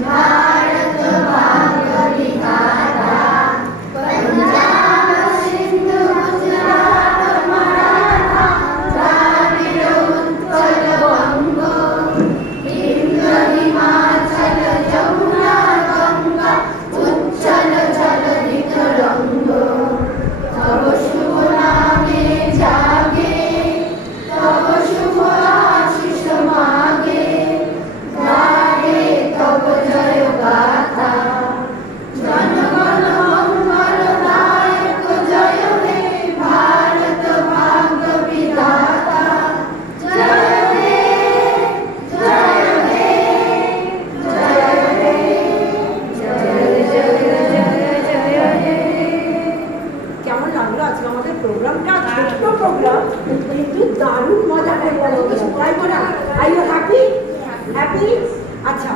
भारत भाग्य विधाता, पंजाब सिंधु गुजरात मराठा, द्राविड़ उत्कल बंग, इंद्र हिमाचल जमुना गंगा, उच्चल जलधि तरंग। तब शुभ नामे जागे, तब शुभ आशीष मागे, गाहे तब जय गाथा। जनगण मंगलदायक जय हे भारत भाग्य विधाता। जय हे जय हे जय हे जय जय जय हे। কেমন লাগলো আজকে আমাদের প্রোগ্রামটা? ছোট্ট প্রোগ্রাম কিন্তু দারুণ মজা করে বলো। তাই না? Are you happy? হ্যাপি? আচ্ছা